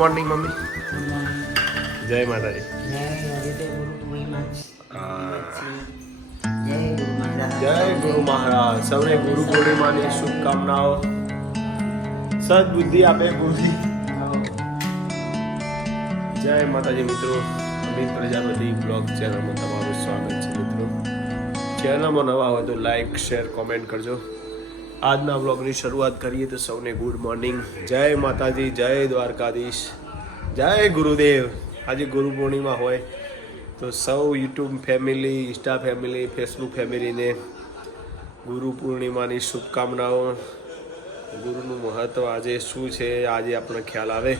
Morning mummy. જય માતાજી. જય ગુરુ મહારાજ. સૌને ગુરુ પૂર્ણિમાની શુભકામનાઓ. સદબુદ્ધિ આપે ગુરુજી. જય માતાજી મિત્રો. અમિત પ્રજાપતિ બ્લોગ ચેનલમાં તમારું સ્વાગત છે મિત્રો. ચેનલમાં નવા હોય તો લાઈક શેર કોમેન્ટ કરજો. આજના બ્લોગની શરૂઆત કરીએ તો સૌને ગુડ મોર્નિંગ. જય માતાજી, જય દ્વારકાધીશ, જય ગુરુદેવ. આજે ગુરુ પૂર્ણિમા હોય તો સૌ YouTube family, Insta family, Facebook ફેમિલીને ગુરુ પૂર્ણિમાની શુભકામનાઓ. ગુરુનું મહત્ત્વ આજે શું છે આજે આપણને ખ્યાલ આવે.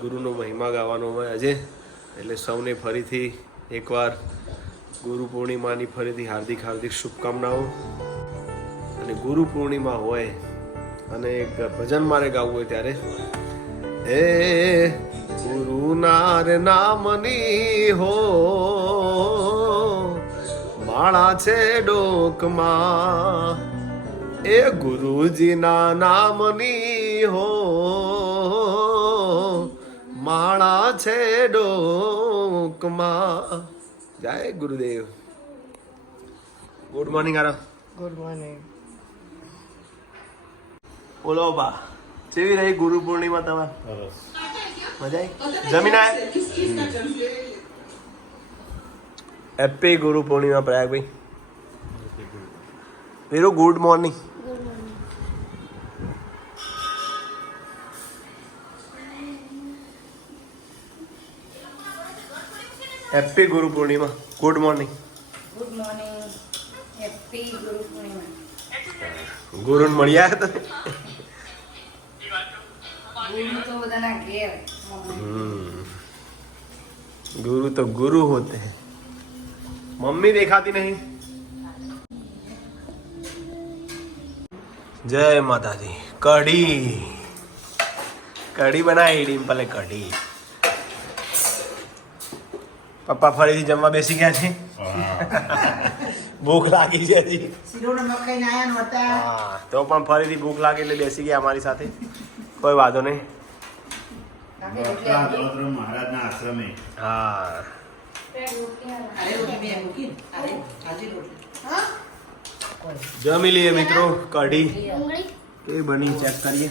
ગુરુનો મહિમા ગાવાનો હોય આજે, એટલે સૌને ફરીથી એકવાર ગુરુ પૂર્ણિમાની ફરીથી હાર્દિક હાર્દિક શુભકામનાઓ. અને ગુરુ પૂર્ણિમા હોય અને એક ભજન મારે ગાવું હોય ત્યારે હે ગુરુનાર નામની હો માળા છે ડોકમાં, એ ગુરુજીના નામની હો માળા છે ડોકમાં. જય ગુરુદેવ. ગુડ મોર્નિંગ આરા. Good morning. બોલો બા, કેવી રહી ગુરુ પૂર્ણિમા તમારે? મજા આવી? જમીન આયા? Happy Guru Purnima Prayagbhai. Viru good morning. Happy Guru Purnima. Good morning. Good morning. Happy Guru Purnima. ગુરુને મળી આવ્યા તમે? ગુરુ તો બધાના ઘેર. गुरु तो गुरु होते हैं. मम्मी देखाती नहीं. जय माताजी. कढ़ी कढ़ी बनाई ડિમ્પલે. કઢી. પપ્પા ફરીથી જમવા બેસી ગયા છે. ભૂખ લાગી છે હજી. હા, તો પણ ફરીથી ભૂખ લાગી એટલે બેસી ગયા અમારી સાથે. કોઈ વાંધો નહીં. મહારાજના આશ્રમે. હા, જમી લઈએ મિત્રો. કઢી એ બની ચેક કરીએ.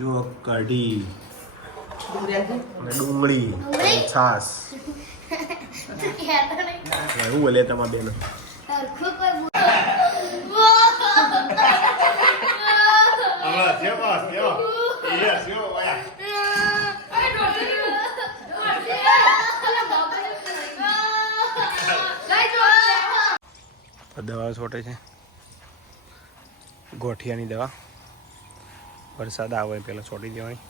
જો કઢી અને ડુંગળી અને છાસ. શું બોલે તમારા બેનો? દવા છોટે છે, ગોઠિયાની દવા. વરસાદ આવે પેલા છોટી દેવાની.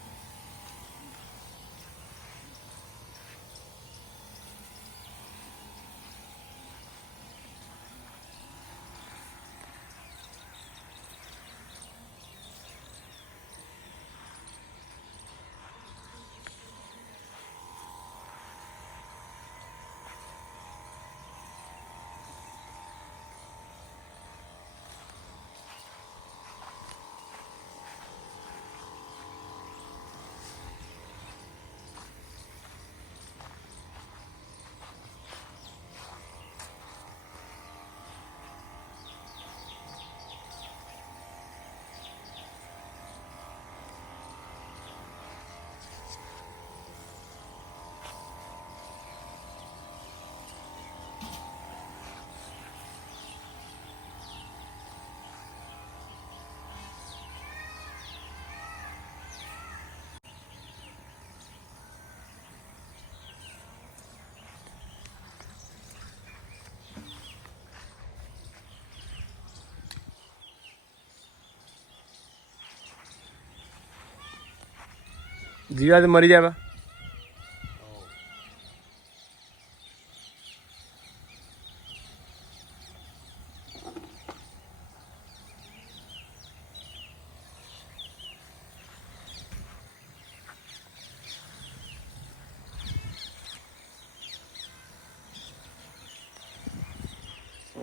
જીવા તો મરી જાય.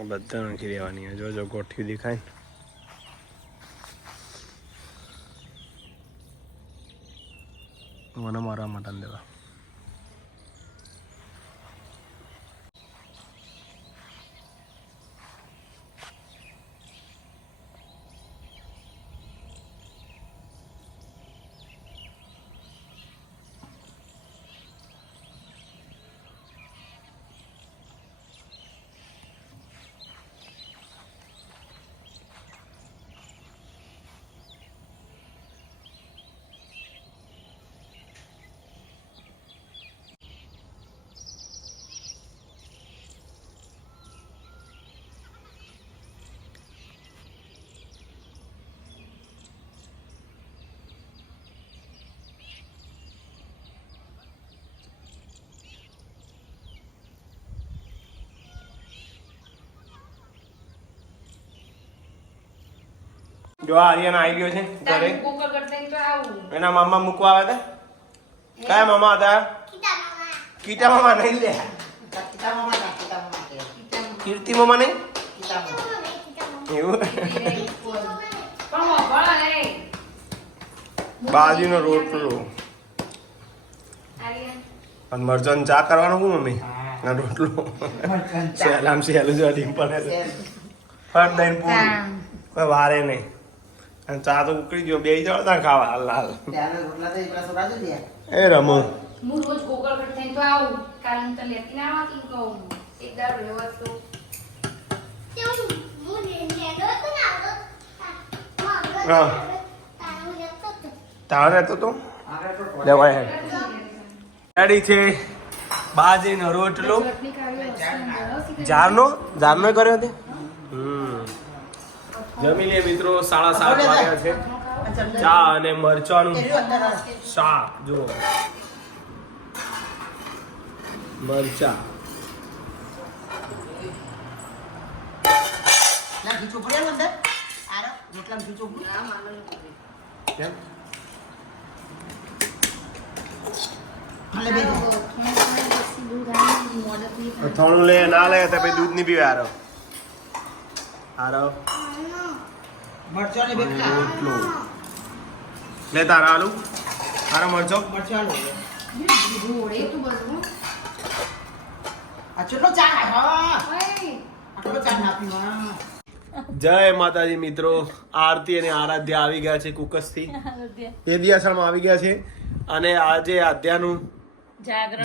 બધા નાખી દેવાની. જો જો ગોઠવી દેખાય. મને મારા મટન દેવા. જો આર્યન આવી ગયો છે ઘરે. કુકર કરતા તો આવું એના મામા મૂકવા આવ્યા હતા. કયા મામા હતા? કીટા મામા નહીં લે. કીર્તિ મામા નહીં એવું. પણ વળો લે બાજરીનો રોટલો આર્યન અને મરચાં ચા કરવાનો શું મમ્મી? ના રોટલો સહેલામ સહેલું જો ડિમ્પલ ફટ દઈને પૂરું કોઈ વારે નહીં. અને ચા તો ઉકળી ગયો બે જણ હતા ખાવા હાલ હાલ. એ રમો હું રોજ કુકર કરતા તો આવું કારણ તો લેતી ના આવતી કહું એક દાડો લેવા તો હા તારે રહેતો તો લેવાય રેડી છે બાજરીનો રોટલો. ચટણી ખાવી જારનો કર્યો તે. જમી લે મિત્રો. 7:30 વાગ્યા છે. ચા અને મરચાનું શાક. જુઓ મરચા. કેમ? થોડું લે ના લે તો પછી દૂધ નહીં પીવે. હારો રોટલો લે તારા આલુ. હારો મરચો ઘોડે તું બધું જય માતાજી મિત્રો. આરતી અને આરાધ્યા આવી ગયા છે કુકસ થી. એ દિયાસણમાં આવી ગયા છે અને આજે આધ્યાનું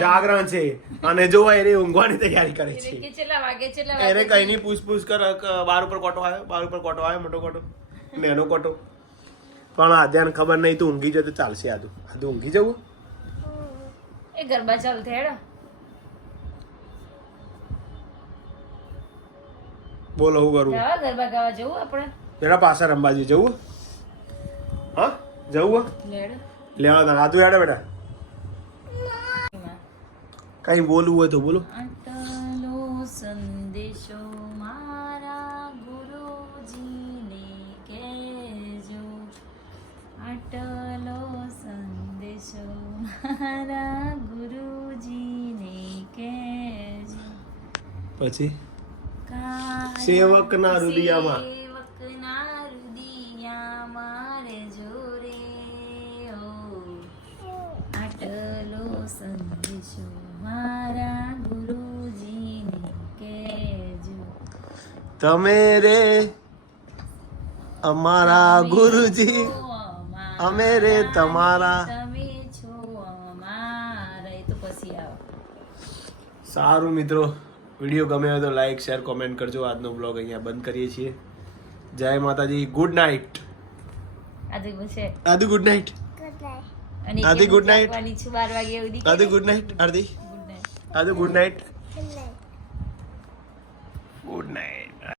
જાગરણ છે અને જોવા એને ઊંઘવાની તૈયારી કરે છે. એને કઈ ની પૂછપૂછ કર. બાર ઉપર કોટો આવ્યો મોટો કોટો નાનો કોટો. પણ આધ્યાને ખબર નહીં તું ઊંઘી જતો ચાલશે. આદુ ઊંઘી જવું એ ગરબા ચાલુ થયા. બોલો હું કરું. ગરબા ગાવા જવું આપણે એના પાસે રંબાજી જવું. હા જવું લેડ લેવા તા આદુ હેડે બેટા. કઈ બોલવું હોય તો બોલો. આટલો સંદેશો મારા ગુરુજીને કહેજો. આટલો સંદેશો મારા ગુરુજીને કહેજો. પછી સેવકના હૃદયમાં સેવકના હૃદયમાં રહેજો રે ઓ. આટલો સંદેશો મારા ગુરુજીને કહેજો. તમે રે અમારા ગુરુજી અમે રે તમારા. તમે છો અમારા. એ તો પછી આવો. સારું મિત્રો, વિડીયો ગમે હોય તો લાઈક શેર કોમેન્ટ કરજો. આજનો બ્લોગ અહીંયા બંધ કરીએ છીએ. જય માતાજી. Good night. આજે છે આદુ ગુડ નાઇટ. અને આદિ, good night. 12 વાગે સુધી. આદુ ગુડ નાઇટ. આરતી ગુડ નાઇટ. આદુ ગુડ નાઇટ. Good night.